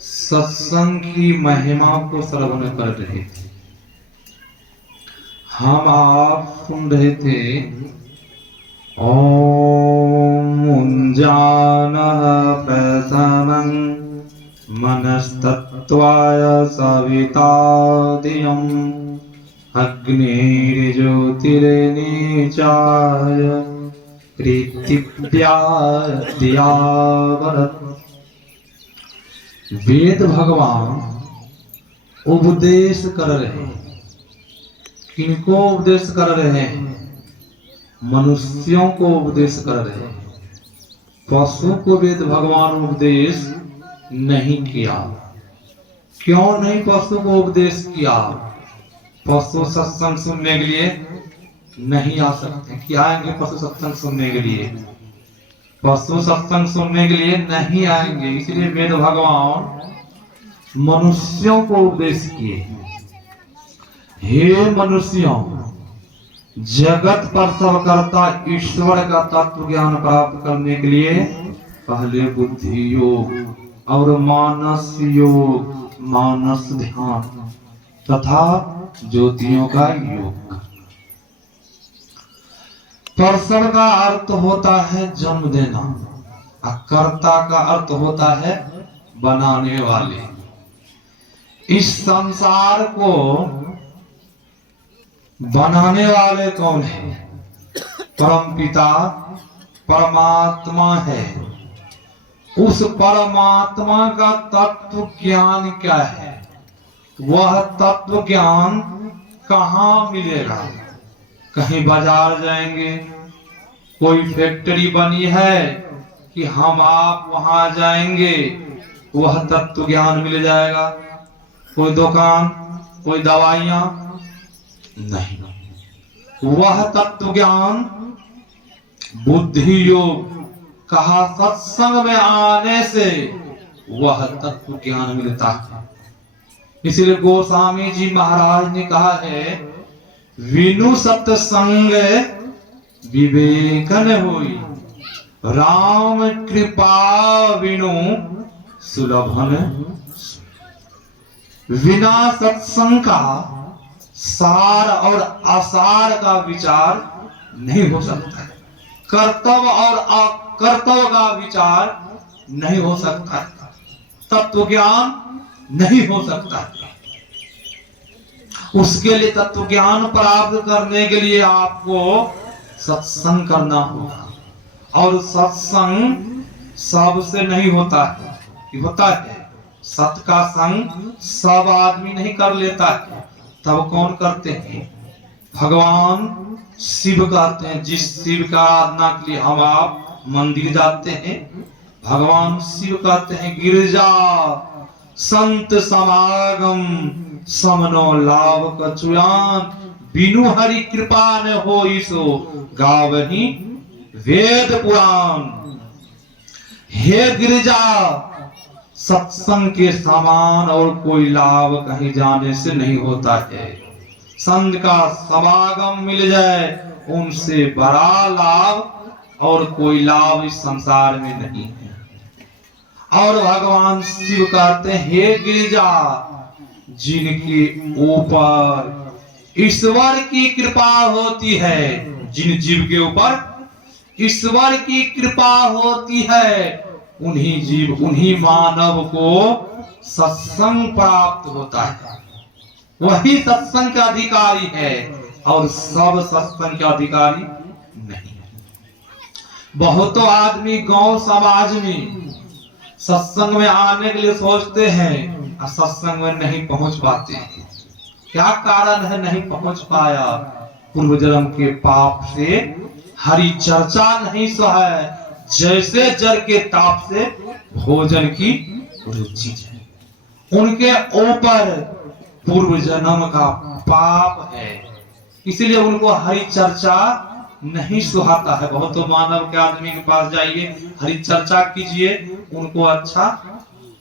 सत्संग की महिमा को श्रवण कर रहे थे। हम आप सुन रहे थे ओम मुञ्जानः प्रथमं मनस्तत्त्वाय सविता धियम् अग्निर्ज्योतिर्निचाय पृथिव्याय दियावरत्। वेद भगवान उपदेश कर रहे हैं। किनको उपदेश कर रहे हैं? मनुष्यों को उपदेश कर रहे हैं। पशु को वेद भगवान उपदेश नहीं किया। क्यों नहीं पशु को उपदेश किया? पशु सत्संग सुनने के लिए नहीं आ सकते। क्या आएंगे पशु सत्संग सुनने के लिए? पशु सत्संग सुनने के लिए नहीं आएंगे। इसलिए वेद भगवान मनुष्यों को उपदेश किए। हे मनुष्यों, जगत पर सब करता ईश्वर का तत्व ज्ञान प्राप्त करने के लिए पहले बुद्धि योग और मानस योग, मानस ध्यान तथा ज्योतियों का योग। पर्षण का अर्थ होता है जन्म देना, और कर्ता का अर्थ होता है बनाने वाले। इस संसार को बनाने वाले कौन है? परमपिता परमात्मा है। उस परमात्मा का तत्व ज्ञान क्या है? वह तत्व ज्ञान कहाँ मिलेगा? कहीं बाजार जाएंगे, कोई फैक्ट्री बनी है कि हम आप वहां जाएंगे, वह तत्व ज्ञान मिल जाएगा? कोई दुकान, कोई दवाइयां नहीं। वह तत्व ज्ञान बुद्धि योग कहा सत्संग में आने से वह तत्व ज्ञान मिलता है। इसलिए गोस्वामी जी महाराज ने कहा है, विनु सत्संग विवेकन होई, राम कृपा विनु सुलभन। बिना सत्संग का सार और असार का विचार नहीं हो सकता है। कर्तव्य और अकर्तव्य का विचार नहीं हो सकता है। तत्व ज्ञान नहीं हो सकता है। उसके लिए तत्व ज्ञान प्राप्त करने के लिए आपको सत्संग करना होगा। और सत्संग सबसे नहीं होता है। होता है सत का संग सब आदमी नहीं कर लेता है। तब कौन करते हैं? भगवान शिव कहते हैं। जिस शिव का आराधना के लिए हम आप मंदिर जाते हैं, भगवान शिव कहते हैं, गिरजा संत समागम समनो लाभ कचुयान, बिनु हरि कृपा न हो इसो गावही वेद पुराण। हे गिरजा, सत्संग के समान और कोई लाभ कहीं जाने से नहीं होता है। संत का समागम मिल जाए, उनसे बड़ा लाभ और कोई लाभ इस संसार में नहीं है। और भगवान शिव कहते हैं, हे गिरिजा, जिनके ऊपर ईश्वर की कृपा होती है, जिन जीव के ऊपर ईश्वर की कृपा होती है, उन्हीं जीव, उन्हीं मानव को सत्संग प्राप्त होता है। वही सत्संग का अधिकारी है और सब सत्संग के अधिकारी नहीं है। बहुतों आदमी गांव समाज में सत्संग में आने के लिए सोचते हैं और सत्संग में नहीं पहुंच पाते हैं। क्या कारण है नहीं पहुंच पाया? पूर्व जन्म के पाप से हरि चर्चा नहीं सहे, जैसे जल के ताप से भोजन की रुचि है। उनके ऊपर पूर्व जन्म का पाप है, इसलिए उनको हरि चर्चा नहीं सुहाता है। बहुत तो मानव के आदमी के पास जाइए, हरि चर्चा कीजिए, उनको अच्छा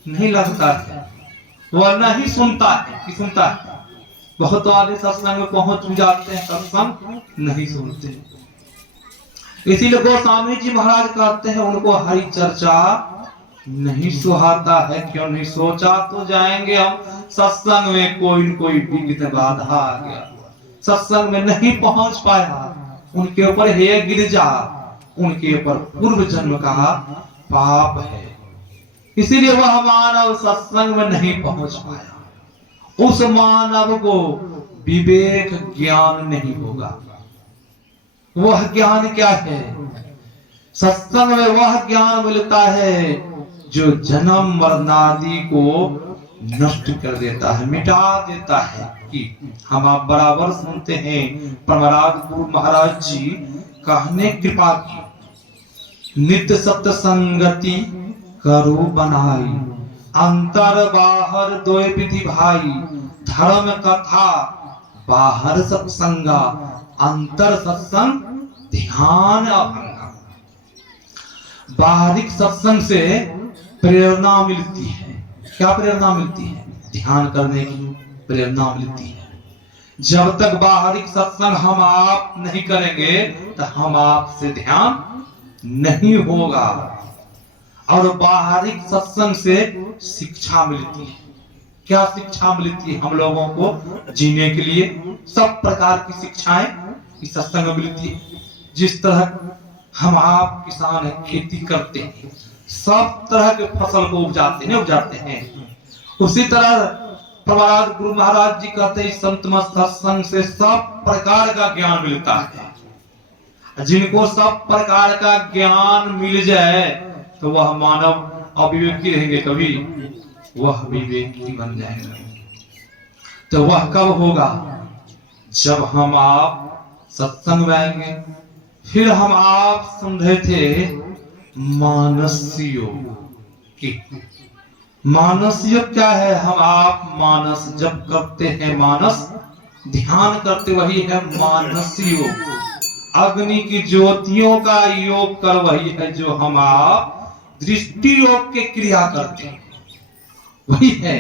नहीं लगता है, वह नहीं सुनता है कि सुनता है। बहुत तो आदमी सत्संग में पहुंच जाते हैं, सत्संग नहीं सुनते। इसीलिए गोस्वामी जी महाराज कहते हैं, उनको हरि चर्चा नहीं सुहाता है। क्यों नहीं? सोचा तो जाएंगे हम सत्संग में, कोई न कोई विघ्न बाधा आ गया, सत्संग में नहीं पहुंच पाया, उनके ऊपर है गिरजा, उनके ऊपर पूर्व जन्म का पाप है, इसीलिए वह मानव सत्संग में नहीं पहुंच पाया। उस मानव को विवेक ज्ञान नहीं होगा। वह ज्ञान क्या है? सत्संग में वह ज्ञान मिलता है जो जन्म मरणादि को नष्ट कर देता है, मिटा देता है। कि हम आप बराबर सुनते हैं परमराज गुरु महाराज जी कहने कृपा की, नित्य सत्य संगति करो बनाई, अंतर बाहर दो विधि भाई, धर्म कथा बाहर सत्संगा, अंतर सत्संग ध्यान अभंगा। बाहरिक सत्संग से प्रेरणा मिलती है। क्या प्रेरणा मिलती है? ध्यान करने की प्रेरणा मिलती है। जब तक बाहरिक सत्संग हम आप नहीं करेंगे तो हम आप से ध्यान नहीं होगा। और बाहरिक सत्संग से शिक्षा मिलती है। क्या शिक्षा मिलती है हम लोगों को? जीने के लिए सब प्रकार की शिक्षाएं इस सत्संग में मिलती है। जिस तरह हम आप किसान है, खेती करते हैं, सब तरह के फसल को उपजाते हैं, उसी तरह प्रहलाद गुरु महाराज जी कहते हैं संत मत सत्संग से सब प्रकार का ज्ञान मिलता है। जिनको सब प्रकार का ज्ञान मिल जाए तो वह मानव अविवेकी रहेंगे, कभी वह विवेकी बन जाएगा। तो वह कब होगा? जब हम आप सत्संग में आएंगे। फिर हम आप सुन रहे थे मानसियो की। मानसियो क्या है? हम आप मानस जब करते हैं, मानस ध्यान करते, वही है मानसियो। अग्नि की ज्योतियों का योग कर वही है जो हम आप दृष्टि योग के क्रिया करते हैं, वही है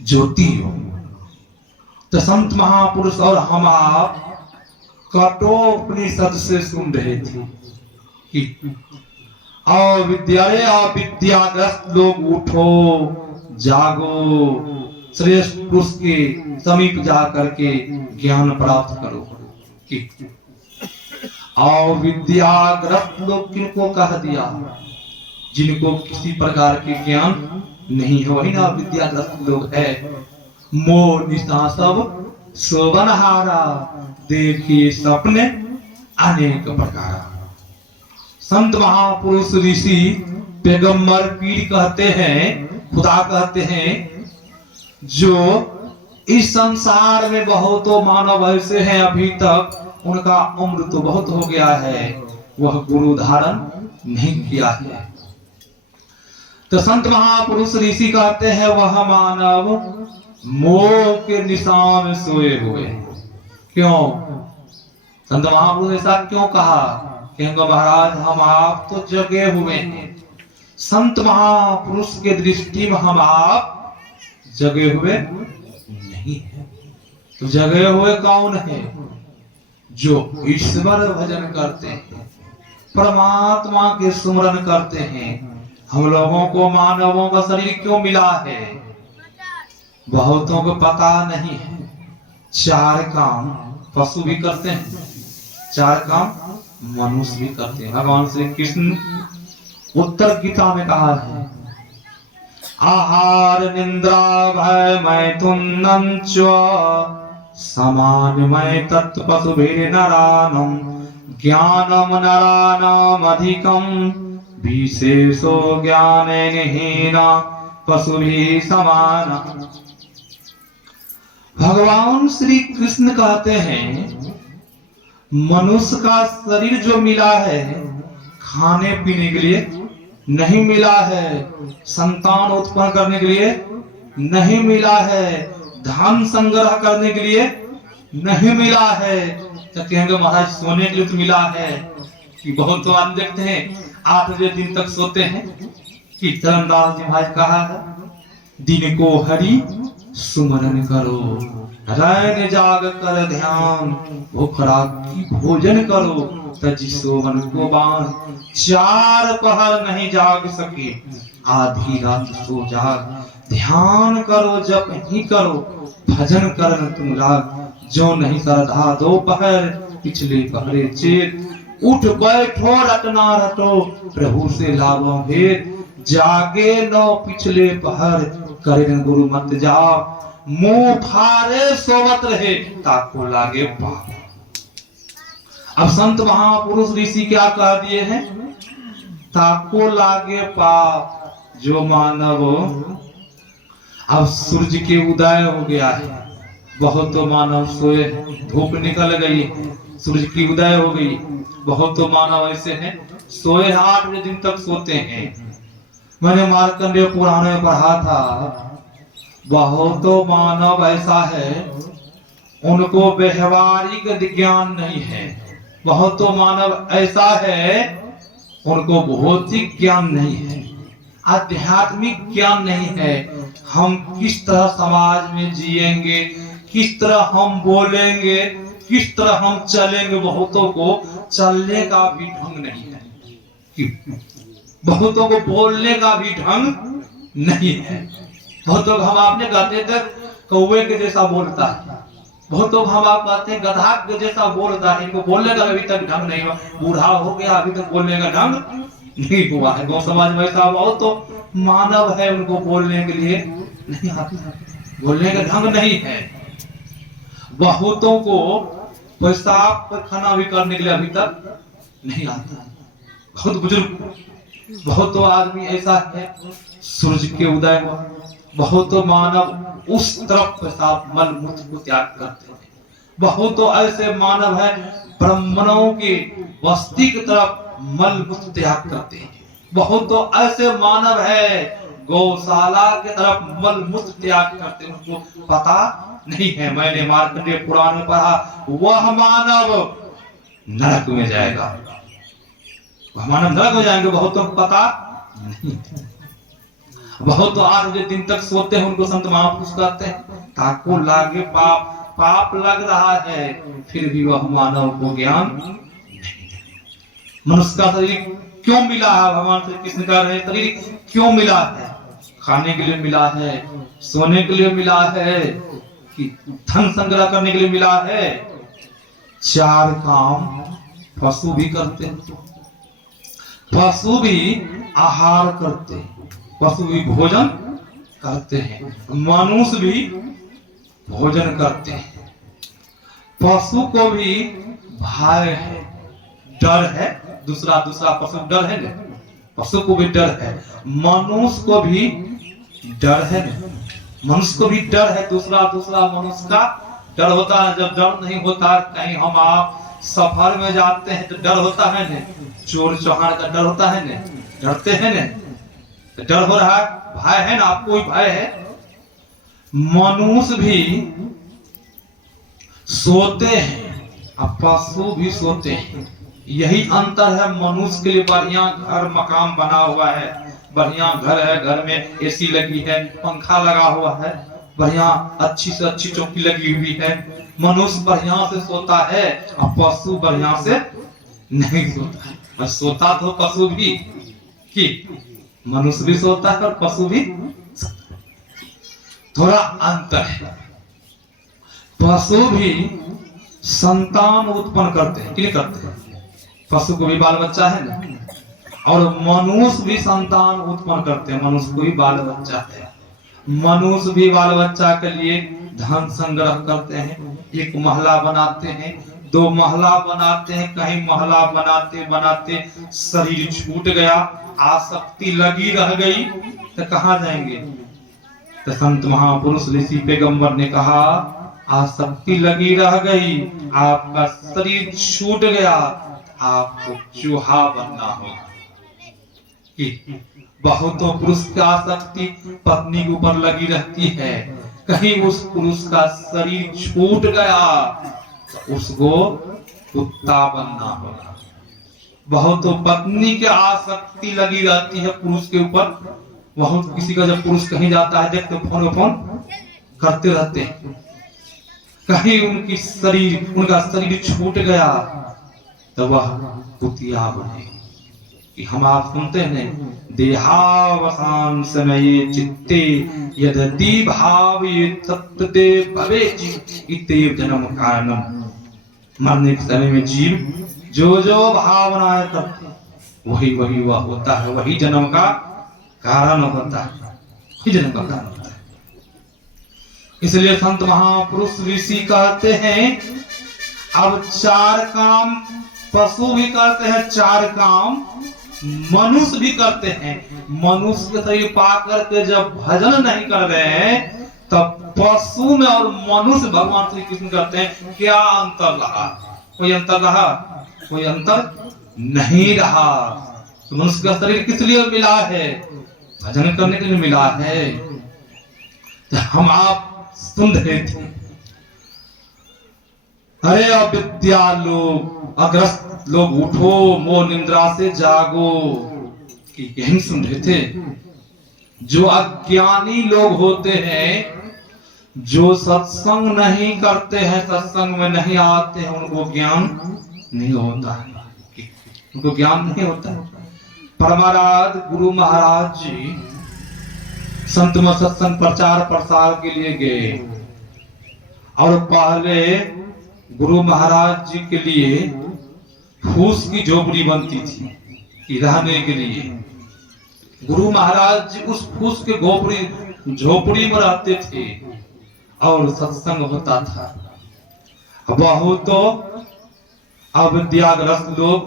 ज्योति योग। तो संत महापुरुष और हम आप कठोपनिषद से सुन रहे थे कि अविद्यालय अविद्याग्रस्त लोग उठो जागो, श्रेष्ठ पुरुष के समीप जा करके ज्ञान प्राप्त करो। कि अविद्याग्रस्त लोग किनको कह दिया? जिनको किसी प्रकार के ज्ञान नहीं है, वही ना विद्याग्रस्त लोग है। मोह निशा सब शोभनहारा, देखिए सपने अनेक प्रकार। संत महापुरुष ऋषि पैगंबर पीर कहते हैं, खुदा कहते हैं, जो इस संसार में बहुतों मानव ऐसे हैं अभी तक उनका उम्र तो बहुत हो गया है, वह गुरु धारण नहीं किया है। तो संत महापुरुष ऋषि कहते हैं वह मानव मोह के निशान सोए हुए। क्यों? संत महापुरुष ऐसा क्यों कहा? कहेंगे महाराज हम आप तो जगे हुए हैं। संत महापुरुष के दृष्टि में हम आप जगे हुए नहीं है। तो जगे हुए कौन है? जो ईश्वर भजन करते हैं, परमात्मा के सुमरन करते हैं। हम लोगों को मानवों का शरीर क्यों मिला है? बहुतों को पता नहीं है। चार काम पशु भी करते हैं, चार काम मनुष्य भी करते हैं। भगवान श्री कृष्ण उत्तर गीता में कहा है, आहार निंद्रा भय मैथुन समान मय तत्व पशुभिर नरानम ज्ञानम नरानाम अधिकम विशेषो ज्ञानेन पशुभिः समान। भगवान श्री कृष्ण कहते हैं मनुष्य का शरीर जो मिला है खाने पीने के लिए नहीं मिला है, संतान उत्पन्न करने के लिए नहीं मिला है, धन संग्रह करने के लिए नहीं मिला है। तो कहेंगे महाराज सोने के लिए तो मिला है। कि बहुत तो आदमी देखते हैं 8 बजे दिन तक सोते हैं। कि चरणदास जी महाराज कहा है दिन को हरि सुमरन करो, रैन जाग कर ध्यान, भूख राखी भोजन करो, तजी सोवन को बान, 4 पहर नहीं जाग सके, आधी रात सो जाग। ध्यान करो जप ही करो, भजन करन तुम लाग। जो नहीं श्रद्धा 2 पहर, पिछले पहरे चेत। उठ बैठो रटना रटो, प्रभु से लाभो भेद। जागे नो पिछले पहर, करें गुरु मत जाप। मुंह फारे सोवत रहे, ताको लागे पाप। अब संत महापुरुष ऋषि क्या कह दिए हैं? ताको लागे पाप। जो मानव, अब सूरज के उदय हो गया है, बहुत तो मानव सोए, धूप निकल गई, सूरज की उदय हो गई। बहुत तो मानव ऐसे हैं सोए 8 बजे दिन तक सोते हैं। मैंने मार्कंडेय पुराण में पढ़ा था, बहुत तो मानव ऐसा है उनको व्यवहारिक ज्ञान नहीं है। बहुत तो मानव ऐसा है उनको भौतिक ज्ञान नहीं है, आध्यात्मिक ज्ञान नहीं है। हम किस तरह समाज में जिएंगे, किस तरह हम बोलेंगे, किस तरह हम चलेंगे, बहुतों को चलने का भी ढंग नहीं है। बहुतों को बोलने का भी ढंग नहीं है। बहुत लोग हम आपने कहते थे कौवे के जैसा बोलता है, बहुत लोग हम आप कहते हैं गधा के जैसा बोलता है। इनको बोलने का अभी तक ढंग नहीं हुआ, बूढ़ा हो गया अभी तक बोलने का ढंग नहीं हुआ है। गौ समाज में ऐसा बहुत तो मानव है उनको बोलने के लिए नहीं आता, बोलने का ढंग नहीं है। बहुतों को पेशाब पैखाना भी करने के लिए अभी तक नहीं आता। बहुत बुजुर्ग, बहुत तो आदमी ऐसा है सूरज के उदय हुआ, बहुत तो मानव उस तरफ पेशाब मल मूत्र को त्याग करते हैं। बहुत तो ऐसे मानव है ब्राह्मणों के बस्ती की तरफ मल मूत्र त्याग करते हैं। बहुत तो ऐसे मानव है गौशाला की तरफ मल मूत्र त्याग करते हैं, उनको पता नहीं है। मैंने मार्कंडेय पुराण में पढ़ा, वह मानव नरक में जाएगा, वह मानव नरक में जाएंगे, बहुतों को पता नहीं। बहुत तो 8 बजे दिन तक सोते हैं, उनको संत महापुरुष कहते हैं ताको लागे पाप। पाप लग रहा है फिर भी वह मानव को ज्ञान नहीं। मनुष्य का शरीर क्यों मिला है? भगवान श्री कृष्ण कह रहे शरीर क्यों मिला है? खाने के लिए मिला है, सोने के लिए मिला है, कि धन संग्रह करने के लिए मिला है। 4 काम पशु भी करते हैं, पशु भी आहार करते हैं, पशु भी भोजन करते हैं, मनुष्य भी भोजन करते हैं। पशु को भी भय है, डर है, दूसरा पशु डर है ना, पशु को भी डर है, मनुष्य को भी डर है ना, मनुष्य को भी डर है, दूसरा मनुष्य का डर होता है। जब डर नहीं होता, कहीं हम आप सफर में जाते हैं तो डर होता है ना, चोर चौहान का डर होता है ना, डरते हैं ना, तो डर हो रहा है, भय है ना, आपको भी भय है। मनुष्य भी सोते हैं और पशु भी सोते हैं, यही अंतर है। मनुष्य के लिए बढ़िया घर मकान बना हुआ है, बढ़िया घर है, घर में एसी लगी है, पंखा लगा हुआ है, बढ़िया अच्छी से अच्छी चौकी लगी हुई है। मनुष्य बढ़िया से सोता है और पशु बढ़िया से नहीं सोता है। बस सोता तो पशु भी, कि मनुष्य भी सोता है और पशु भी, थोड़ा अंतर है। पशु भी संतान उत्पन्न करते हैं कि नहीं करते हैं? पशु को भी बाल बच्चा है ना, और मनुष्य भी संतान उत्पन्न करते हैं, मनुष्य को भी बाल बच्चा है। मनुष्य भी बाल बच्चा के लिए धन संग्रह करते हैं, 1 महला बनाते हैं, 2 महला बनाते हैं। कहीं महला बनाते बनाते शरीर छूट गया, आसक्ति लगी रह गई, तो कहाँ जाएंगे? तो संत महापुरुष ऋषि पैगंबर ने कहा आसक्ति लगी रह गई, आपका शरीर छूट गया, आपको चूहा बनना होगा। कि बहुतों पुरुष की आसक्ति पत्नी के ऊपर लगी रहती है, कहीं उस पुरुष का शरीर छूट गया तो उसको कुत्ता बनना होगा। बहुतों पत्नी की आसक्ति लगी रहती है पुरुष के ऊपर। बहुत किसी का जब पुरुष कहीं जाता है देखते फोन करते रहते हैं, कहीं उनका शरीर छूट गया तो वह कुतिया बने। कि हम आप सुनते हैं देहावसान समय चित्ते यदि भाव तत्ते भवे इतेव जन्म कारणम। मरने के समय में जीव जो जो भावनाएं करते वही वही वह होता है, वही जन्म का कारण होता है, वही जन्म का कारण होता है। इसलिए संत महापुरुष ऋषि कहते हैं अब 4 काम पशु भी करते हैं, 4 काम मनुष्य भी करते हैं। मनुष्य के शरीर पा करके जब भजन नहीं कर रहे हैं तब पशु में और मनुष्य भगवान श्री कृष्ण कहते हैं क्या अंतर रहा? कोई अंतर रहा? कोई अंतर नहीं रहा। तो मनुष्य का शरीर किस लिए मिला है? भजन करने के लिए मिला है। तो हम आप सुन रहे थे, अरे अविद्या लोग, अग्रस्त लोग उठो, मोह निद्रा से जागो, कि यही सुन रहे थे। जो अज्ञानी लोग होते हैं, जो सत्संग नहीं करते हैं, सत्संग में नहीं आते हैं, उनको ज्ञान नहीं होता है, उनको ज्ञान नहीं होता है। परमाराध गुरु महाराज जी संत में सत्संग प्रचार प्रसार के लिए गए और पहले गुरु महाराज जी के लिए फूस की झोपड़ी बनती थी कि रहने के लिए। गुरु महाराज जी उस फूस के झोपड़ी में रहते थे और सत्संग होता था। बहुत तो अविद्याग्रस्त लोग,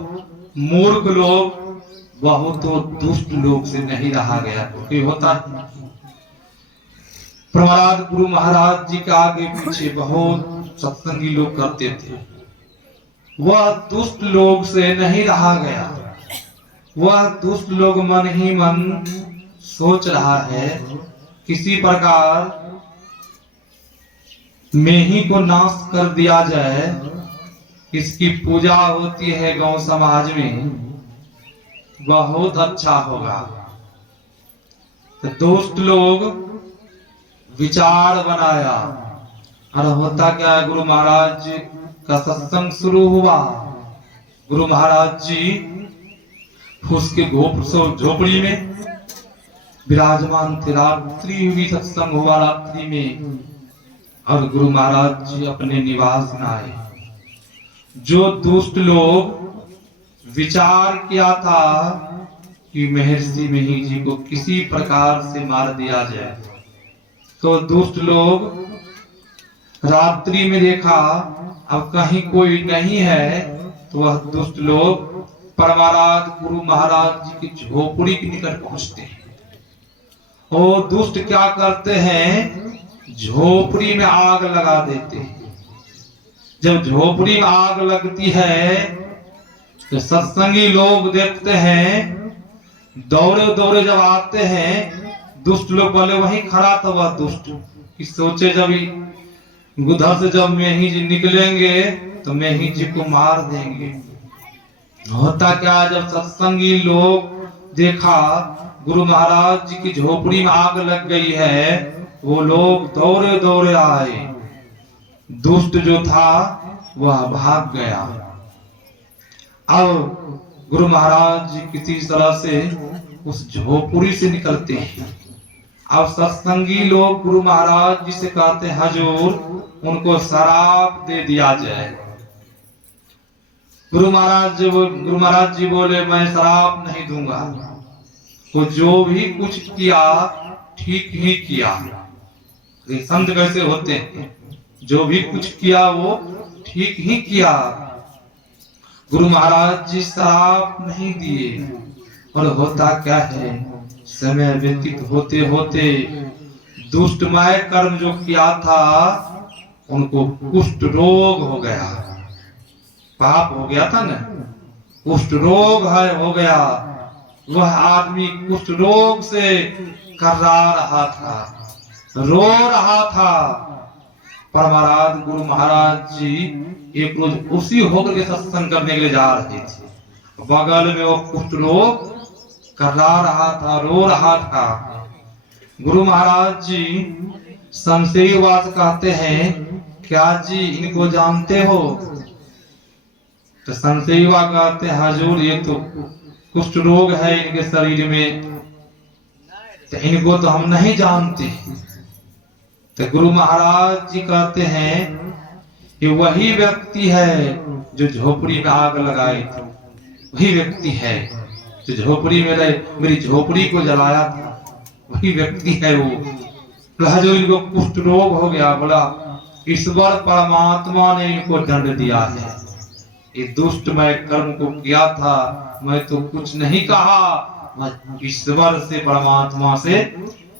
मूर्ख लोग, बहुत तो दुष्ट लोग से नहीं रहा गया। क्योंकि होता प्रहलाद गुरु महाराज जी के आगे पीछे बहुत सत्संगी लोग करते थे, वह दुष्ट लोग से नहीं रहा गया। वह दुष्ट लोग मन ही मन सोच रहा है किसी प्रकार मेही को नाश कर दिया जाए, इसकी पूजा होती है गांव समाज में, बहुत अच्छा होगा। तो दुष्ट लोग विचार बनाया और होता क्या है, गुरु महाराज जी का सत्संग शुरू हुआ। गुरु महाराज जी उसके झोपड़ी में विराजमान थे। रात्रि हुई, सत्संग हुआ रात्रि में और गुरु महाराज जी अपने निवास में आए। जो दुष्ट लोग विचार किया था कि महर्षि मेही जी को किसी प्रकार से मार दिया जाए, तो दुष्ट लोग रात्रि में देखा अब कहीं कोई नहीं है, तो वह दुष्ट लोग परमाराध गुरु महाराज जी की झोपड़ी के निकट पहुंचते हैं। और दुष्ट क्या करते हैं, झोपड़ी में आग लगा देते हैं। जब झोपड़ी में आग लगती है तो सत्संगी लोग देखते हैं, दौड़े दौड़े जब आते हैं, दुष्ट लोग पहले वहीं खड़ा था। वह दुष्ट कि सोचे जब उधर से जब मेही जी निकलेंगे तो मेही जी को मार देंगे। होता क्या, जब सत्संगी लोग देखा गुरु महाराज जी की झोपड़ी में आग लग गई है, वो लोग दौड़े दौड़े आए। दुष्ट जो था वह भाग गया। अब गुरु महाराज जी किसी तरह से उस झोपड़ी से निकलते हैं। अब सत्संगी लोग गुरु महाराज जी से कहते हैं, हजूर उनको शराब दे दिया जाए। गुरु महाराज जी बोले, मैं शराब नहीं दूंगा। तो जो भी कुछ किया ठीक ही किया। संत कैसे होते हैं, जो भी कुछ किया वो ठीक ही किया। गुरु महाराज जी शराब नहीं दिए। और होता क्या है, समय व्यतीत होते होते दुष्टमय कर्म जो किया था उनको कुष्ठ रोग हो गया। पाप हो गया था ना, कुष्ठ रोग है हो गया। वह आदमी कुष्ठ रोग से कर्रा रहा था, रो रहा था। परमाराध गुरु महाराज जी एक रोज उसी होकर के सत्संग करने के लिए जा रहे थे। बगल में वो कुष्ठ रोग कर्रा रहा था, रो रहा था। गुरु महाराज जी संशयवाद कहते हैं, क्या जी इनको जानते हो? तो संसेवा कहते हैं हजूर ये तो कुष्ठ रोग है इनके शरीर में, तो इनको तो हम नहीं जानते। तो गुरु महाराज जी कहते हैं कि वही व्यक्ति है जो झोपड़ी में आग लगाए थे, वही व्यक्ति है जो झोपड़ी में मेरी झोपड़ी को जलाया था, वही व्यक्ति है वो। जो इनको कुष्ठ रोग हो गया, बोला ईश्वर परमात्मा ने इनको दंड दिया है, ये दुष्ट मैं कर्म को किया था, मैं तो कुछ नहीं कहा, मैं ईश्वर से परमात्मा से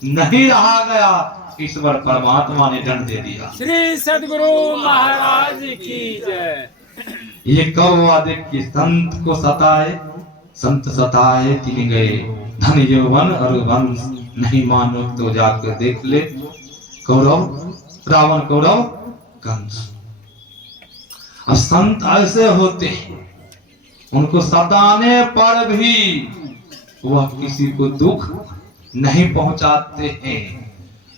नहीं रहा गया, ईश्वर परमात्मा ने दंड दे दिया। श्री सद्गुरु महाराज की जय। ये कब हुआ देखिए, संत को सताए, संत सताए तीन गए, धन यौवन और वंश, नहीं मानो तो जाकर देख ले कौरव रावण कौरव कंस। अब संत ऐसे होते हैं, उनको सताने पर भी वह किसी को दुख नहीं पहुंचाते हैं,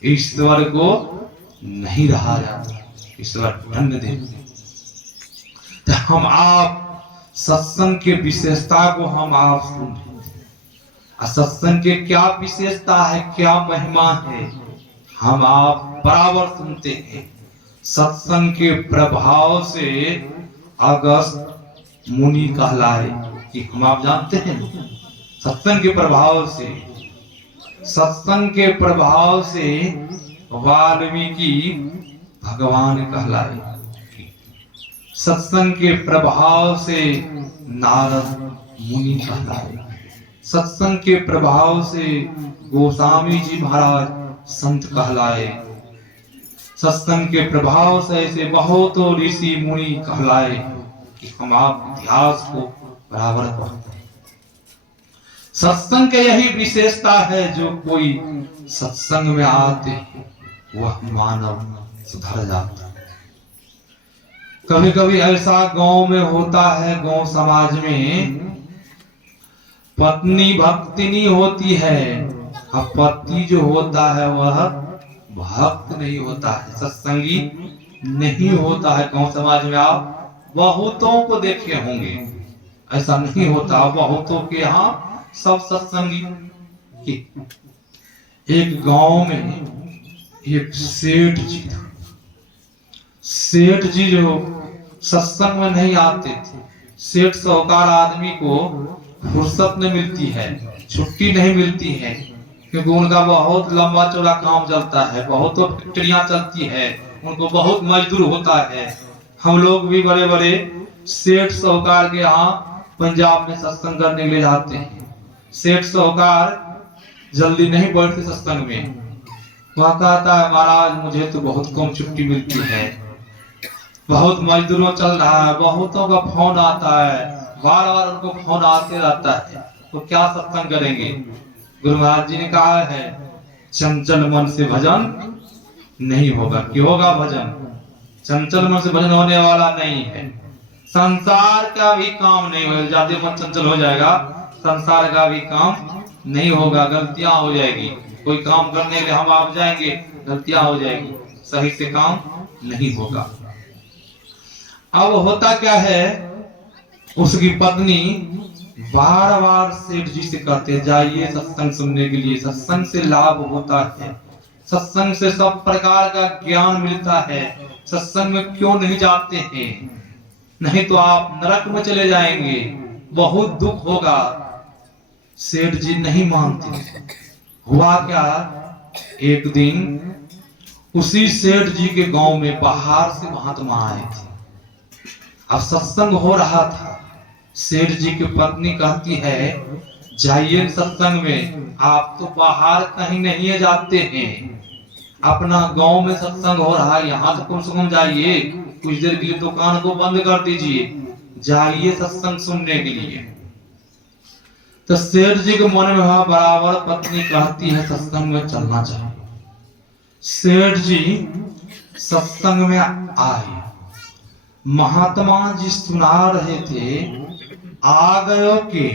ईश्वर को नहीं रहा जाता, ईश्वर दंड देते। तो हम आप सत्संग के विशेषता को हम आप सुन, सत्संग के क्या विशेषता है, क्या महिमा है, हम आप बराबर सुनते हैं। सत्संग के प्रभाव से अगस्त मुनि कहलाए, कि हम आप जानते हैं सत्संग के प्रभाव से, सत्संग के प्रभाव से वाल्मीकि भगवान कहलाए, सत्संग के प्रभाव से नारद मुनि कहलाए, सत्संग के प्रभाव से गोस्वामी जी महाराज संत कहलाए, सत्संग के प्रभाव से ऐसे बहुतों ऋषि मुनि कहलाए, कि हम आप इतिहास को बराबर पढ़ते हैं। सत्संग के यही विशेषता है, जो कोई सत्संग में आते वह मानव सुधर जाता है। कभी कभी ऐसा गांव में होता है, गांव समाज में पत्नी भक्तिनी होती है, अब पति जो होता है वह भक्त नहीं होता है, सत्संगी नहीं होता है। गांव समाज में आप बहुतों को देखे होंगे, ऐसा नहीं होता, बहुतों के यहाँ सब सत्संगी। एक गांव में एक सेठ जी था, सेठ जी जो सत्संग में नहीं आते थे, सेठ साहूकार आदमी को फुर्सत नहीं मिलती है, छुट्टी नहीं मिलती है, क्योंकि उनका बहुत लंबा चौड़ा काम चलता है, बहुत फैक्ट्रियां चलती है, उनको बहुत मजदूर होता है। हम लोग भी बड़े बड़े सेठ साहूकार के यहाँ पंजाब में सत्संग करने के लिए जाते हैं। सेठ साहूकार जल्दी नहीं बैठते सत्संग में, वह कहता है महाराज मुझे तो बहुत कम छुट्टी मिलती है, बहुत मजदूरों चल रहा है, बहुतों का फोन आता है, बार बार उनको फोन आते रहता है, तो क्या सत्संग करेंगे। गुरु महाराज जी ने कहा है चंचल मन से भजन नहीं होगा, क्यों होगा भजन, चंचल मन से भजन होने वाला नहीं है। संसार का भी काम नहीं होगा, ज्यादा मन चंचल हो जाएगा, संसार का भी काम नहीं होगा, गलतियां हो जाएगी, कोई काम करने के लिए हम आप जाएंगे, गलतियां हो जाएगी, सही से काम नहीं होगा। अब होता क्या है, उसकी पत्नी बार बार सेठ जी से कहते जाइए सत्संग सुनने के लिए, सत्संग से लाभ होता है, सत्संग से सब प्रकार का ज्ञान मिलता है, सत्संग में क्यों नहीं जाते हैं, नहीं तो आप नरक में चले जाएंगे, बहुत दुख होगा। सेठ जी नहीं मानते। हुआ क्या, एक दिन उसी सेठ जी के गांव में बाहर से महात्मा आए थे, अब सत्संग हो रहा था। सेठ जी की पत्नी कहती है जाइए सत्संग में, आप तो बाहर कहीं नहीं जाते हैं, अपना गांव में सत्संग हो रहा है, यहाँ तो कम से कम जाइए, कुछ देर के लिए दुकान को बंद कर दीजिए, जाइए सत्संग सुनने के लिए। तो सेठ जी के मन में हुआ, बराबर पत्नी कहती है सत्संग में चलना चाहिए। सेठ जी सत्संग में आए, महात्मा जी सुना रहे थे, आ गयो के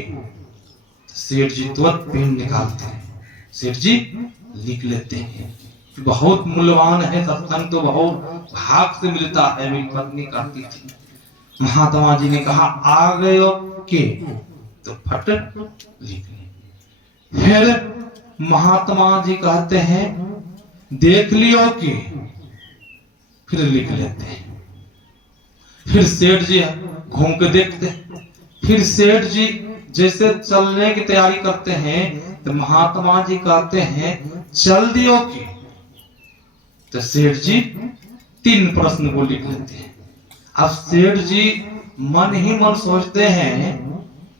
सेठ जी तुरंत पेन निकालते हैं, सेठ जी लिख लेते हैं, बहुत मूल्यवान है सत्संग, तो बहुत भाग से मिलता है। मेरी पत्नी कहती थी, महात्मा जी ने कहा आ गए हो के, तो फट लिख ले। फिर महात्मा जी कहते हैं देख लियो के, फिर लिख लेते हैं। फिर सेठ जी घूम के देखते, फिर सेठ जी जैसे चलने की तैयारी करते हैं तो महात्मा जी कहते हैं चल दियो की, तो सेठ जी 3 प्रश्न को लिख लेते हैं। अब सेठ जी मन ही मन सोचते हैं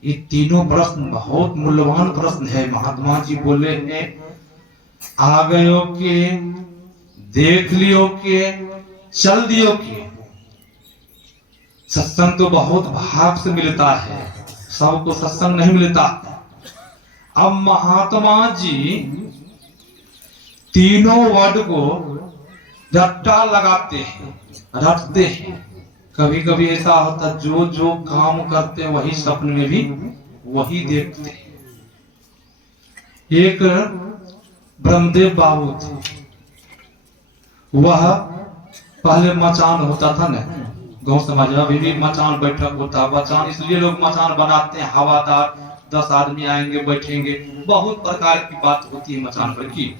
ये तीनों प्रश्न बहुत मूल्यवान प्रश्न है। महात्मा जी बोले हैं आ गयो के, देख लियो के, चल दियो के। सत्संग तो बहुत भाग से मिलता है, सबको सत्संग नहीं मिलता। अब महात्मा जी तीनों वर्ड को रट्टा लगाते हैं, रटते हैं। कभी कभी ऐसा होता जो जो काम करते वही सपने में भी वही देखते हैं। एक ब्रह्मदेव बाबू थे, वह पहले मचान होता था ना गांव समाज में, अभी भी मचान बैठक होता। मचान इसलिए लोग मचान बनाते हैं, हवादार, 10 आदमी आएंगे बैठेंगे, बहुत प्रकार की बात होती है मचान पर की।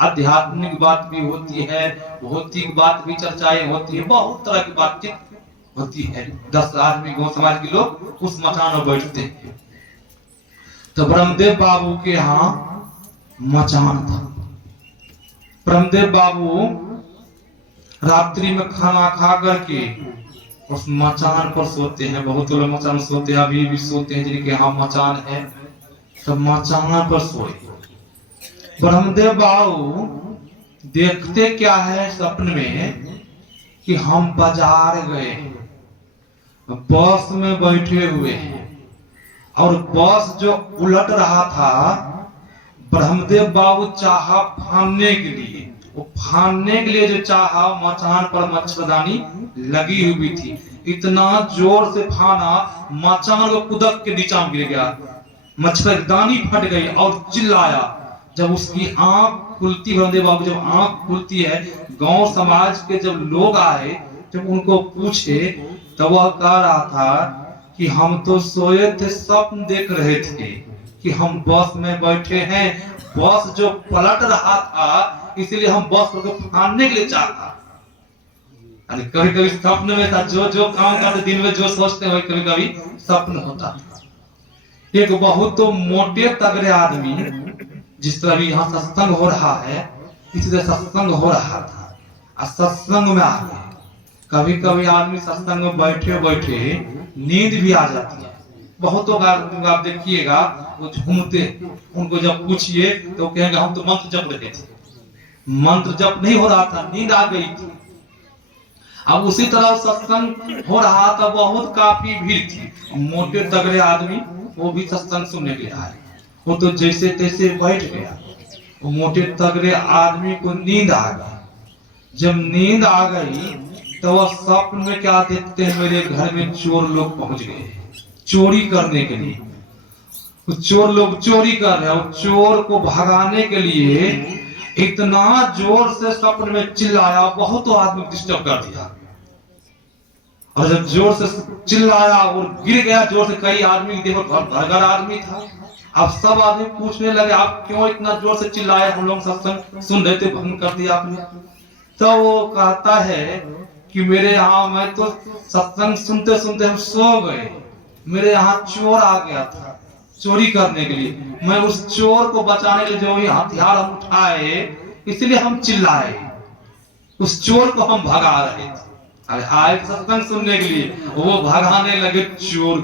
आध्यात्मिक बात भी होती है, भौतिक बात भी चर्चाएं होती है, बहुत तरह की बातचीत होती है। 10 आदमी गांव समाज के लोग उस मचान में बैठते हैं। तो ब्रह्मदेव बाबू के यहाँ मचान था। ब्रह्मदेव बाबू रात्रि में खाना खा करके उस मचान पर सोते हैं। बहुत लोग मचान में सोते हैं, अभी भी सोते हैं जिनके यहाँ मचान है, तो मचान पर सोए। ब्रह्मदेव बाबू देखते क्या है सपने में कि हम बाजार गए, बस में बैठे हुए हैं और बस जो उलट रहा था, ब्रह्मदेव बाबू चाहा फाड़ने के लिए, वो फाड़ने के लिए जो चाहा, मचान पर मच्छरदानी लगी हुई थी, इतना जोर से फाना मचान को कुदक के नीचा गिर गया, मच्छरदानी फट गई और चिल्लाया। जब उसकी आंख खुलती, ब्रह्मदेव बाबू जब आंख खुलती है, गांव समाज के जब लोग आए, जब उनको पूछे तो वह कह रहा था कि हम तो सोए थे, स्वप्न देख रहे थे कि हम बस में बैठे हैं, बस जो पलट रहा था इसलिए हम बस को फाड़ने के लिए चाहता। कभी कभी स्वप्न में था, जो जो काम करते दिन में जो सोचते हैं कभी कभी स्वप्न होता। एक बहुत मोटे तगड़े आदमी, जिस तरह यहाँ सत्संग हो रहा है इसी तरह सत्संग हो रहा था, और सत्संग में आ गए। कभी कभी आदमी सत्संग में बैठे बैठे नींद भी आ जाती है। बहुतों का आप देखिएगा वो झूमते, उनको जब पूछिए तो कहेंगे हम तो मंत्र जप रहे थे, मंत्र जप नहीं हो रहा था, नींद आ गई थी। अब उसी तरह सत्संग हो रहा था, बहुत काफी भीड़ थी, मोटे तगड़े आदमी वो भी सत्संग सुनने के लिए आए। वो तो जैसे तैसे बैठ गया, वो मोटे तगड़े आदमी को नींद आ गई। जब नींद आ गई तो वह स्वप्न में क्या देखते हैं, मेरे घर में चोर लोग पहुंच गए चोरी करने के लिए। तो चोर लोग चोरी कर रहे हैं, चोर को भगाने के लिए इतना जोर से स्वप्न में चिल्लाया, बहुत आदमी डिस्टर्ब कर दिया। और जब जोर से चिल्लाया और गिर गया जोर से, कई आदमी देखो भरगर आदमी था। अब सब आदमी पूछने लगे आप क्यों इतना जोर से चिल्लाए, हम लोग सत्संग सुन रहे थे, भंग कर दिया आपने। तो वो कहता है कि मेरे यहाँ मैं तो सत्संग सुनते सुनते हम सो गए, मेरे यहाँ चोर आ गया था चोरी करने के लिए, मैं उस चोर को बचाने के लिए जो हथियार हम उठाए इसलिए हम चिल्लाए, उस चोर को हम भगा रहे थे। आए सत्संग सुनने के लिए, वो भगाने लगे चोर।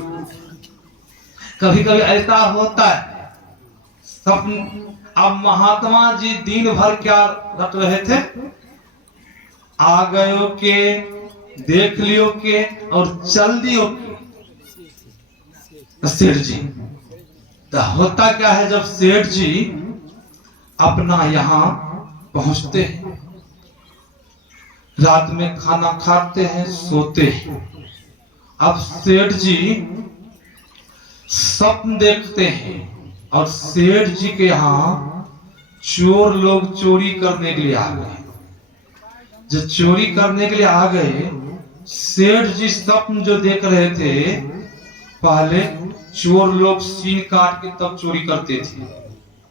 कभी कभी ऐसा होता है सपन। अब महात्मा जी दिन भर क्या रट रहे थे, आ गयो के, देख लियो के और चल दियो के। सेठ जी तो होता क्या है, जब सेठ जी अपना यहाँ पहुंचते हैं, रात में खाना खाते हैं, सोते हैं। अब सेठ जी स्वप्न देखते हैं और सेठ जी के यहाँ चोर लोग चोरी करने के लिए आ गए। जब चोरी करने के लिए आ गए सेठ जी स्वप्न जो देख रहे थे, पहले चोर लोग सीन काट के तब चोरी करते थे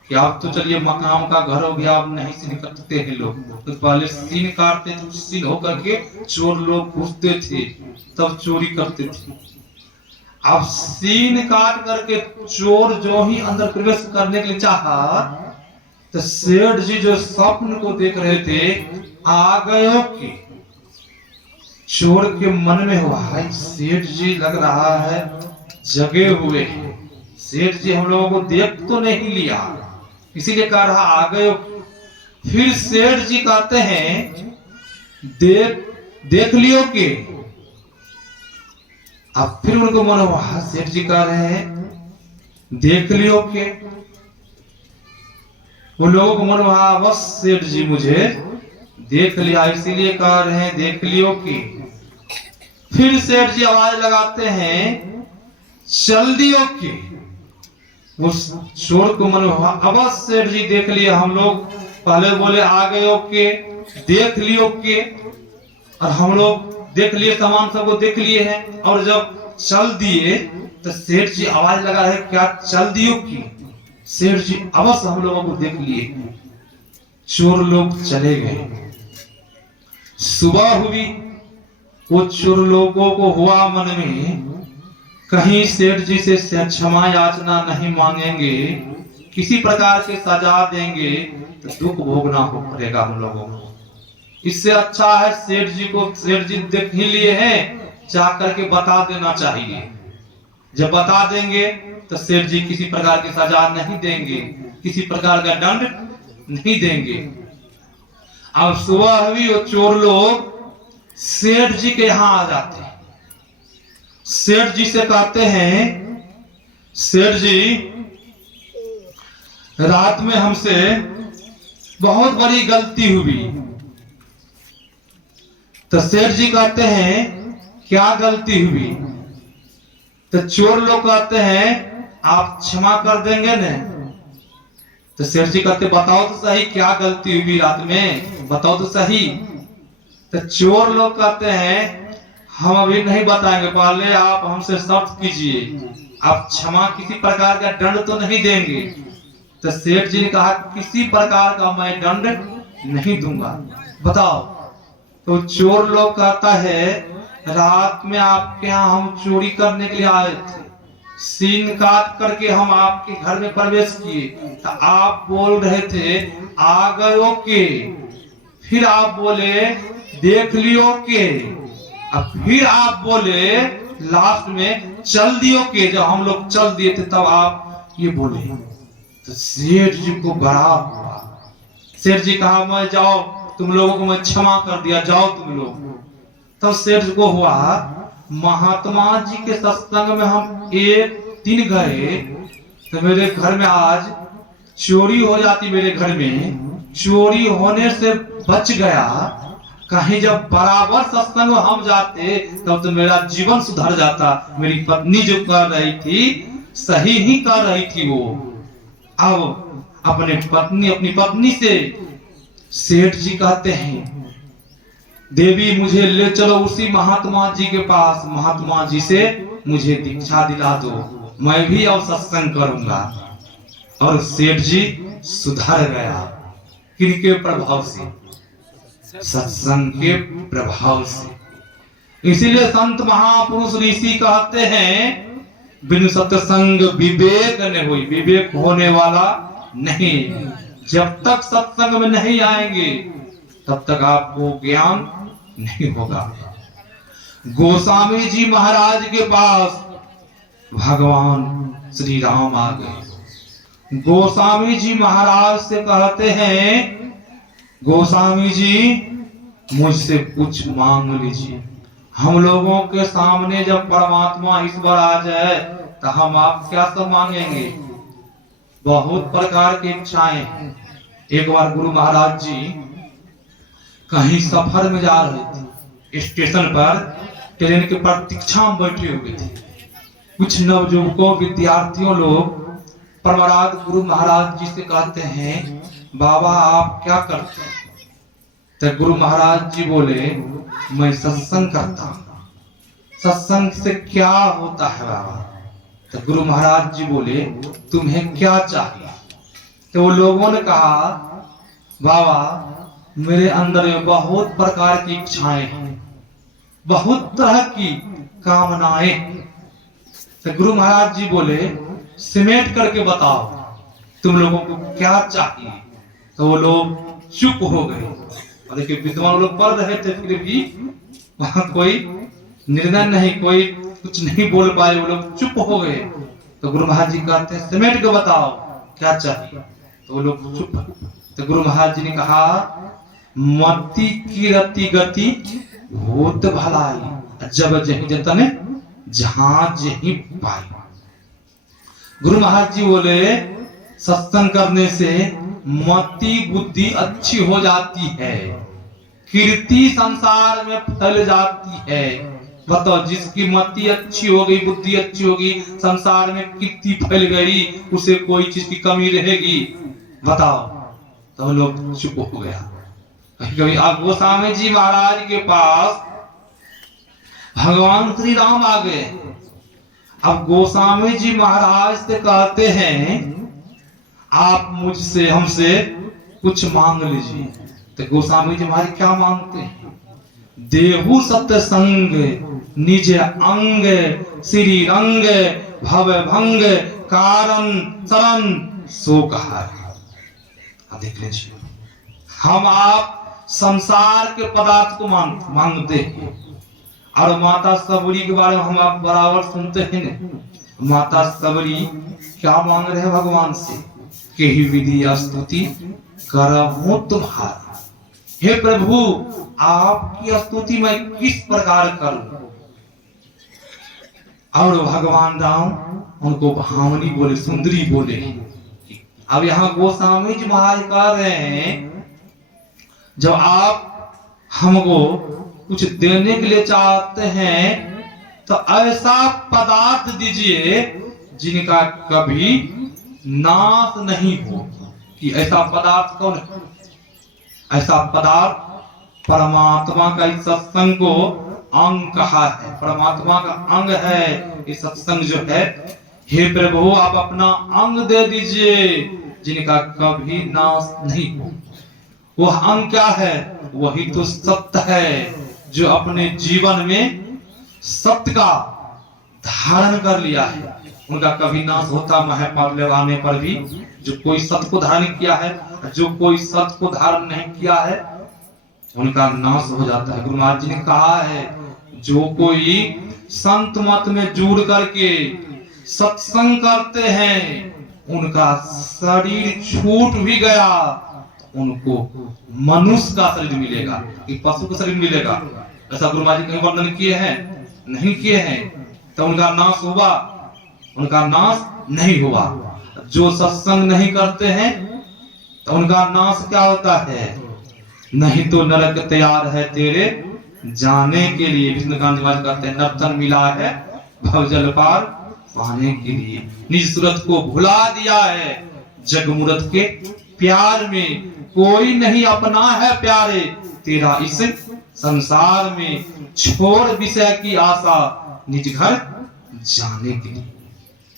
कि आप तो चलिए मकान का घर हो गया, अब नहीं सीन काटते हैं लोग, तो पहले सीन काटते थे, सीन होकर के चोर लोग घुसते थे तब चोरी करते थे। अब सीन काट करके चोर जो ही अंदर प्रवेश करने के लिए चाहा, तो सेठ जी जो स्वप्न को देख रहे थे, आ गए कि चोर के मन में हुआ है, सेठ जी लग रहा है जगे हुए हैं, सेठ जी हम लोगों को देख तो नहीं लिया, इसीलिए कह रहा आ गए। फिर सेठ जी कहते हैं देख लियो के। अब फिर उनको मन हुआ, सेठ जी कह रहे हैं देख लियो के, उन लोगों को मन हुआ बस सेठ जी मुझे देख लिया, इसीलिए कह रहे हैं देख लियो के। फिर सेठ जी आवाज लगाते हैं चल दियो के। उस चोर को मन हुआ अवश्य सेठ जी देख लिया, हम लोग पहले बोले आ गए के, देख लियो के, और हम लोग देख लिए, सामान सबको देख लिए हैं, और जब चल दिए तो सेठ जी आवाज लगा है क्या चल दियो की, सेठ जी अवश्य हम लोगों को देख लिए। चोर लोग चले गए। सुबह हुई, वो चोर लोगों को हुआ मन में कहीं सेठ जी से क्षमा याचना नहीं मांगेंगे, किसी प्रकार के सजा देंगे तो दुख भोगना हो पड़ेगा हम लोगों को। इससे अच्छा है सेठ जी को, सेठ जी देख ही लिए हैं, जाकर के बता देना चाहिए। जब बता देंगे तो सेठ जी किसी प्रकार की सजा नहीं देंगे, किसी प्रकार का दंड नहीं देंगे। अब सुबह हुई, वो चोर लोग सेठ जी के यहां आ जाते हैं। सेठ जी से कहते हैं सेठ जी रात में हमसे बहुत बड़ी गलती हुई। तो सेठ जी कहते हैं क्या गलती हुई? तो चोर लोग कहते हैं आप क्षमा कर देंगे न? तो सेठ जी कहते बताओ तो सही क्या गलती हुई रात में, बताओ तो सही। तो चोर लोग कहते हैं हम अभी नहीं बताएंगे, पहले आप हमसे शर्त कीजिए, आप क्षमा किसी प्रकार का दंड तो नहीं देंगे। तो सेठ जी ने कहा किसी प्रकार का मैं दंड नहीं दूंगा, बताओ। तो चोर लोग कहता है रात में आपके यहाँ हम चोरी करने के लिए आए थे, सीन काट करके हम आपके घर में प्रवेश किए, तो आप बोल रहे थे आ गयो के, फिर आप बोले देख लियो के, अब फिर आप बोले लास्ट में चल दियो के। जब हम लोग चल दिए थे तब आप ये बोले। तो सेठ जी को बड़ा हुआ। सेठ जी कहा मैं जाओ, तुम लोगों को मैं क्षमा कर दिया, जाओ तुम लोग। तब सेठ जी को हुआ महात्मा जी के सत्संग में हम एक दिन गए तो मेरे घर में आज चोरी हो जाती, मेरे घर में चोरी होने से बच गया। कहीं जब बराबर सत्संग में हम जाते तब तो मेरा जीवन सुधर जाता। मेरी पत्नी जो कर रही थी सही ही कर रही थी, वो अब अपनी पत्नी से सेठ जी कहते हैं देवी मुझे ले चलो उसी महात्मा जी के पास, महात्मा जी से मुझे दीक्षा दिला दो, मैं भी अब सत्संग करूंगा। और सेठ जी सुधर गया, किनके प्रभाव से? सत्संग के प्रभाव से। इसीलिए संत महापुरुष ऋषि कहते हैं बिनु सत्संग विवेक न होई, विवेक होने वाला नहीं। जब तक सत्संग में नहीं आएंगे तब तक आपको ज्ञान नहीं होगा। गोस्वामी जी महाराज के पास भगवान श्री राम आ गए। गोस्वामी जी महाराज से कहते हैं गोस्वामी जी मुझसे कुछ मांग लीजिए। हम लोगों के सामने जब परमात्मा ईश्वर आ जाए तो हम आप क्या सब मांगेंगे? बहुत प्रकार की इच्छाएं। एक बार गुरु महाराज जी कहीं सफर में जा रहे थे, स्टेशन पर ट्रेन के प्रतीक्षा में बैठे हुए थे। कुछ नवयुवकों विद्यार्थियों लोग परमराग गुरु महाराज जी से कहते हैं बाबा आप क्या करते हैं? तो गुरु महाराज जी बोले मैं सत्संग करता हूँ। सत्संग से क्या होता है बाबा? तो गुरु महाराज जी बोले तुम्हें क्या चाहिए? तो वो लोगों ने कहा बाबा मेरे अंदर में बहुत प्रकार की इच्छाएं हैं, बहुत तरह की कामनाएं। तो गुरु महाराज जी बोले सिमेट करके बताओ तुम लोगों को क्या चाहिए। तो वो लोग चुप हो गए। और देखिए विद्वान लोग पढ़ रहे थे फिर भी वहां कोई निर्णय नहीं, कोई कुछ नहीं बोल पाए, वो लोग चुप हो गए। तो गुरु महाराज जी कहते हैं सिमेट के बताओ क्या चाहिए। तो वो लोग चुप। तो गुरु महाराज जी ने कहा मति की रति गति होत भलाई जब जही जतने जहां जही पाई। गुरु महाराज जी बोले सत्संग करने से मति बुद्धि अच्छी हो जाती है, कीर्ति संसार में फैल जाती है। बताओ जिसकी मति अच्छी हो गई, बुद्धि अच्छी होगी, संसार में कीर्ति फैल गई, उसे कोई चीज की कमी रहेगी? बताओ। तो लोग चुप हो गया। कभी अब गोस्वामी जी महाराज के पास भगवान श्री राम आ गए। अब गोस्वामी जी महाराज से कहते हैं आप मुझसे हमसे कुछ मांग लीजिए। तो गोस्वामी जी महाराज क्या मांगते हैं? देहु सत्य संग निज अंग श्री रंग भव भंग कारण शरण सो कहा। देख लीजिए हम आप संसार के पदार्थ को मांगते हैं। और माता सबरी के बारे में हम आप बराबर सुनते हैं न। माता सबरी क्या मांग रहे हैं भगवान से? के ही विधि स्तुति करहूं तुम्हारा। हे प्रभु आपकी स्तुति मैं किस प्रकार करूं? और भगवान राम उनको भावनी बोले, सुंदरी बोले। अब यहाँ गोस्वामी जी महाराज कह रहे हैं जब आप हमको कुछ देने के लिए चाहते हैं तो ऐसा पदार्थ दीजिए जिनका कभी नाश नहीं हो। कि ऐसा पदार्थ कौन है? ऐसा पदार्थ परमात्मा का इस सत्संग को अंग कहा है, परमात्मा का अंग है ये सत्संग जो है। हे प्रभु आप अपना अंग दे दीजिए जिनका कभी नाश नहीं हो। वह अंग क्या है? वही तो सत्य है जो अपने जीवन में सत्य का धारण कर लिया है। उनका कभी नाश होता महापाप लगाने पर भी। जो कोई सत्य को धारण किया है, जो कोई सत्य को धारण नहीं किया है, उनका नाश हो जाता है। गुरु महाराज जी ने कहा है जो कोई संत मत में जुड़ करके सत्संग करते हैं उनका शरीर छूट भी गया तो उनको मनुष्य का शरीर मिलेगा, कि पशु का शरीर मिलेगा। ऐसा गुरु महाराज जी कहीं वर्णन किए हैं? नहीं किए हैं। तो उनका नाश हुआ? उनका नाश नहीं हुआ। जो सत्संग नहीं करते हैं तो उनका नाश क्या होता है? नहीं तो नरक तैयार है तेरे जाने के लिए। विष्णुकांत महाराज कहते हैं नर्तन मिला है भवजल पार पाने के लिए। निज सूरत को भुला दिया है जगमूरत के प्यार में। कोई नहीं अपना है प्यारे तेरा इस संसार में। छोड़ विषय की आशा निज घर जाने के लिए।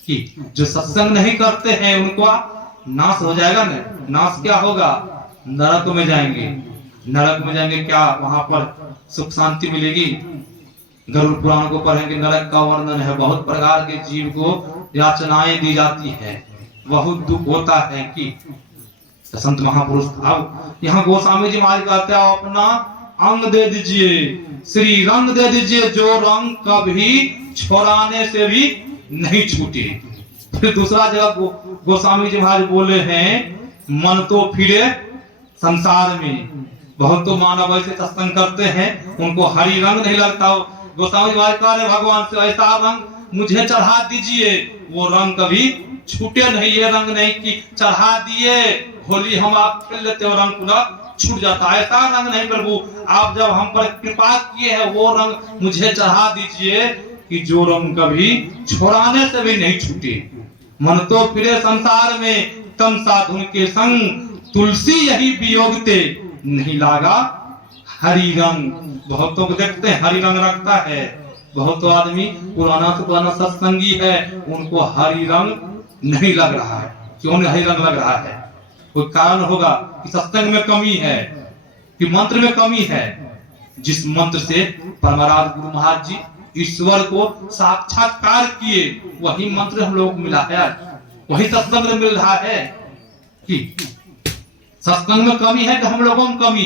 कि जो सत्संग नहीं करते हैं उनको नाश हो जाएगा ना। नाश क्या होगा? नरक में जाएंगे। नरक में जाएंगे क्या? वहां पर सुख शांति मिलेगी? गरुड़ पुराण को पढ़ेंगे, नरक का वर्णन है। बहुत प्रकार के जीव को याचनाएं दी जाती है, बहुत दुख होता है। कि संत महापुरुष अब यहाँ गोस्वामी जी महाराज कहते हैं अपना अंग दे दीजिए, श्री रंग दे दीजिए जो रंग कभी छोड़ाने से भी नहीं छूटे। फिर दूसरा जगह गोस्वामी जी महाराज बोले हैं मन तो फिरे संसार में। बहुत तो मानव ऐसे सत्संग करते हैं उनको हरी रंग नहीं लगता। गोस्वामी जी महाराज कह रहे भगवान से ऐसा रंग मुझे चढ़ा दीजिए वो रंग कभी छूटे नहीं। ये रंग नहीं कि चढ़ा दिए होली हम आप खेल लेते हो रंग पूरा छूट जाता है। ऐसा रंग नहीं प्रभु, आप जब हम पर कृपा किए हैं वो रंग मुझे चढ़ा दीजिए कि जो रंग कभी छोड़ाने से भी नहीं छूटे। मन तो फिरे संसार में तम साधुन के संग तुलसी यही वियोगते नहीं लागा हरी रंग, बहुतों को देखते हैं हरी रंग रखता है, बहुत आदमी पुराना से पुराना सत्संगी है, उनको हरी रंग नहीं लग रहा है। क्यों नहीं हरी रंग लग रहा है? कोई कारण होगा कि सत्संग में कमी है, कि मंत्र में कमी है। जिस मंत्र से परमराज गुरु महाराज जी ईश्वर को साक्षात्कार किए, वही मंत्र हम लोग को मिला है, वही सत्संग में मिल रहा है। कि सत्संग में कमी है कि हम लोगों में कमी?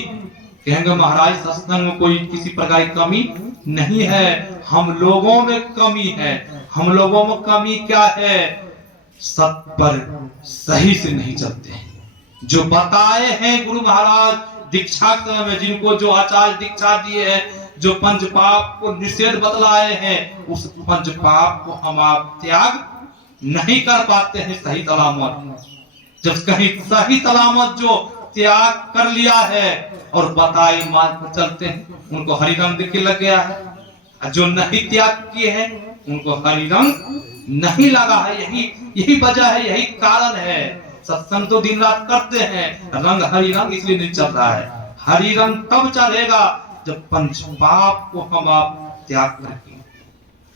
कहेंगे महाराज सत्संग में कोई किसी प्रकार की कमी नहीं है, हम लोगों में कमी है। हम लोगों में कमी क्या है? सत पर सही से नहीं चलते। जो बताए हैं गुरु महाराज दीक्षा के समय में, जिनको जो आचार्य दीक्षा दिए हैं, जो पंच पाप को निषेध बतलाए हैं, उस पंच पाप को हम आप त्याग नहीं कर पाते हैं सही सलामत। जब कहीं सही सलामत जो त्याग कर लिया है और बताए मार्ग पर चलते हैं, उनको हरि रंग दिखने लग गया है। जो नहीं त्याग किए हैं उनको हरि रंग नहीं लगा है। यही वजह है, यही कारण है। सत्संग तो दिन रात करते हैं, रंग हरि रंग इसलिए नहीं चल रहा है। हरि रंग तब चलेगा जब पंच पाप को हम आप त्याग करेंगे।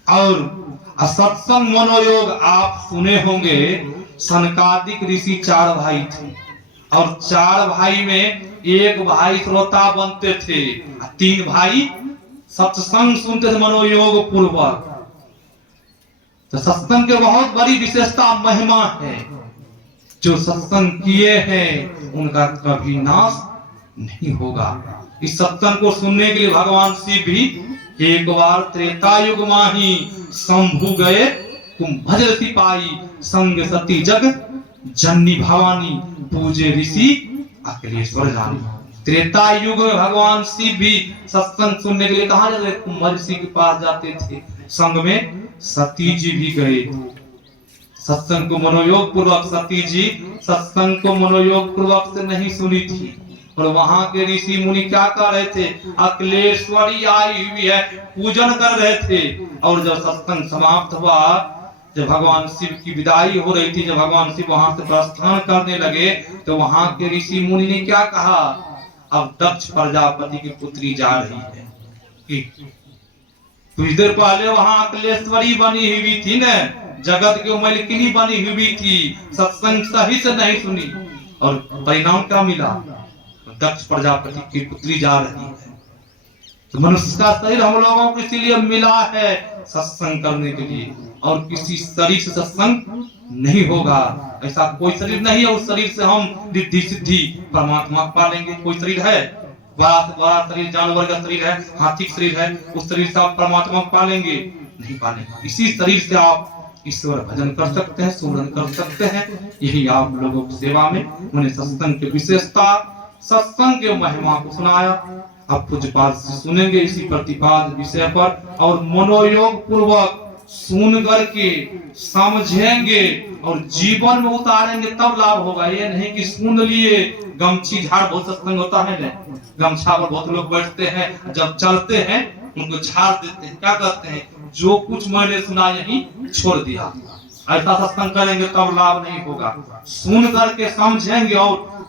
और सत्संग मनोयोग आप सुने होंगे, सनकादिक ऋषि 4 भाई थे और 4 भाई में एक भाई श्रोता बनते थे, 3 भाई सत्संग सुनते थे मनोयोग पूर्वक। तो सत्संग के बहुत बड़ी विशेषता महिमा है। जो सत्संग किए हैं उनका कभी नाश नहीं होगा। इस सत्संग को सुनने के लिए भगवान शिव भी एक बार त्रेता युग माही शंभु गए कुंभज सिपाही, संग सती जग जननी भवानी, पूजे ऋषि अखिलेश्वर जानी। त्रेता युग में भगवान शिव भी सत्संग सुनने के लिए कहाँ जाते? कुंभज ऋषि के पास जाते थे। संग में सती जी भी गए सत्संग को मनोयोग पूर्वक। सती जी सत्संग को मनोयोग पूर्वक से नहीं सुनी थी। और वहां के ऋषि मुनि क्या कर रहे थे? अखिलेश्वरी आई हुई है, पूजन कर रहे थे। और जब सत्संग समाप्त हुआ, जब भगवान शिव की विदाई हो रही थी, जब भगवान शिव वहां से प्रस्थान करने लगे, तो वहां के ऋषि मुनि ने क्या कहा? अब दक्ष प्रजापति की पुत्री जा रही है। कुछ देर पहले वहां अखिलेश्वरी बनी हुई थी न, जगत की मलिकिनी बनी हुई थी, सत्संग सही से नहीं सुनी और परिणाम क्या मिला? दक्ष प्रजापति की पुत्री जा रही है। तो मनुष्य का शरीर हम लोगों को इसीलिए मिला है सत्संग करने के लिए, और किसी शरीर से सत्संग नहीं होगा। ऐसा कोई शरीर नहीं है उस शरीर से हम रिद्धि सिद्धि परमात्मा पालेंगे। कोई शरीर है बड़ा से बड़ा शरीर, जानवर का शरीर है, हाथी का शरीर है, उस शरीर से आप परमात्मा पालेंगे? नहीं पालेंगे। इसी शरीर से आप ईश्वर भजन कर सकते हैं, सुमरन कर सकते हैं। यही आप लोगों की सेवा में उन्हें सत्संग की विशेषता, सत्संग के महिमा को सुनाया। अब पूज्यपाद से सुनेंगे इसी प्रतिपाद विषय पर, और मनोयोग पूर्वक सुन करके समझेंगे और जीवन में उतारेंगे, तब लाभ होगा। ये नहीं कि सुन लिए, गमछी झाड़, बहुत सत्संग होता है ना, गमछा पर बहुत लोग बैठते हैं, जब चलते हैं उनको झाड़ देते हैं। क्या कहते हैं? जो कुछ मैंने सुना यही छोड़ दिया। ऐसा सत्संग करेंगे तब लाभ नहीं होगा। सुन करके समझेंगे और